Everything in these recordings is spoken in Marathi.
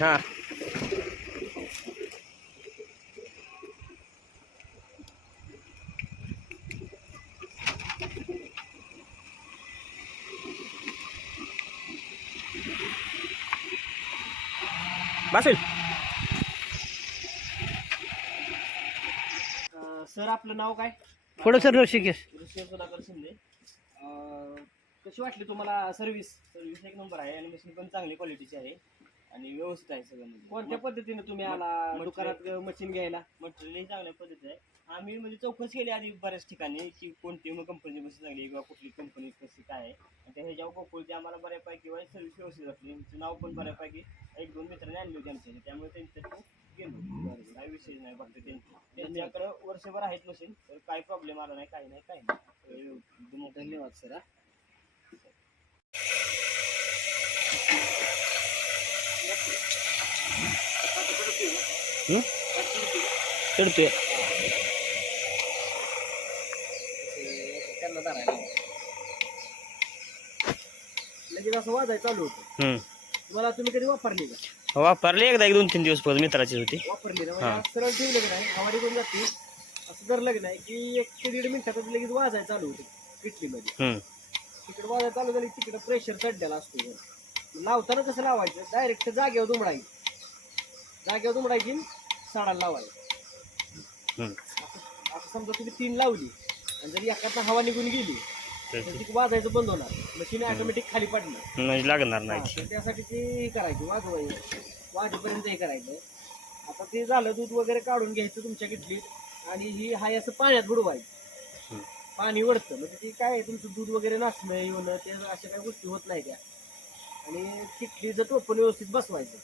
हां. बसेल सर आपलं नाव काय? पुढं सर ऋषिकेश. ऋषी सुधाकर शिंदे. अं, कशी वाटली तुम्हाला सर्व्हिस सर्व्हिस एक नंबर आहे आणि मशीन पण चांगली क्वालिटीची आहे. आणि व्यवस्थित आहे सगळं म्हणजे. कोणत्या पद्धतीने तुम्ही आला दुकानात मशीन घ्यायला? मटेरियल चांगल्या पद्धती आहे. आम्ही म्हणजे चौकशी केली आधी बऱ्याच ठिकाणी की कोणती मग कंपनी मशीन चांगली किंवा कुठली कंपनी कशी काय आहे. आणि त्या ह्याच्यावर गोकुळची आम्हाला बऱ्यापैकी वाईट सर्व्हिस व्यवस्थित असली त्यांचं नाव पण बऱ्यापैकी एक दोन मित्रांनी आणले होते आमच्या इथे. त्यामुळे त्यांच्या गेलो काही विषय नाही फक्त त्यांचे. त्यांच्याकडे वर्षभर आहेत मशीन तर काही प्रॉब्लेम आला नाही काही नाही काही नाही. एकदम धन्यवाद सर हा. तुम्हाला तुम्ही कधी वापरली का? वापरले एकदा एक दोन तीन दिवस परत मित्राची होती. वापरली ना. म्हणजे सरळ ठेवलं की नाही हवारी करून जाते. असं धरलं की नाही की एक ते दीड मिनिटातच लगेच वाजायला चालू होते किटलीमध्ये हम्म. तिकडे वाजायला चालू झाली तिकडे प्रेशर चढलेला असतो. लावताना कसं लावायचं? डायरेक्ट जागेवर दुमडायची. जागेवर दुमडायची आणि साडाला लावायची हम्म. असं समजा तुम्ही तीन लावली आणि जर एकातनं हवा निघून गेली तर ती वाजायचं बंद होणार. मशीन ऑटोमॅटिक खाली पडणार. म्हणजे लागणार नाही. त्यासाठी ते करायची वाजवायची वाजेपर्यंत हे करायचं. आता ते झालं दूध वगैरे काढून घ्यायचं तुमच्या किटलीत आणि ही हाय असं पाण्यात बुडवायचं. पाणी वडतं. म्हणजे ते काय तुमचं दूध वगैरे नसणं येणं ते अशा काही गोष्टी होत नाही त्या. आणि किटलीचं टोपण व्यवस्थित बसवायचं.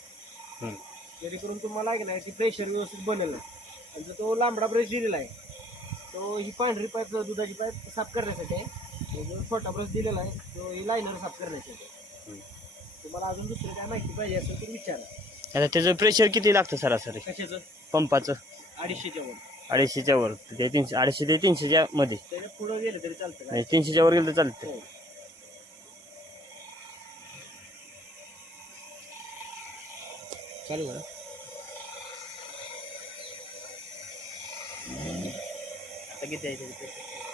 जेणेकरून तुम्हाला आहे की नाही की प्रेशर व्यवस्थित बनेल. आणि जो तो लांबडा ब्रश दिलेला आहे तो ही पांढरी पाईप दुधाची पाईप साफ करण्यासाठी आहे. जो छोटा ब्रश दिलेला आहे तो ही लायनर साफ करण्यासाठी आहे. तुम्हाला अजून दुसरं काय माहिती पाहिजे असेल तर विचारा. आता त्याचं प्रेशर किती लागतं सरासरी? कशाचं? पंपाचं? अडीचशेच्या वर. अडीचशेच्या वर. ते तीनशे अडीचशे ते तीनशेच्या मध्ये. त्याच्या पुढं गेलं तरी चालतं काय म्हणजे तीनशेच्या वर गेलं तर चालतं. हो. चालू करा. आता किती आहे त्याचे पैसे?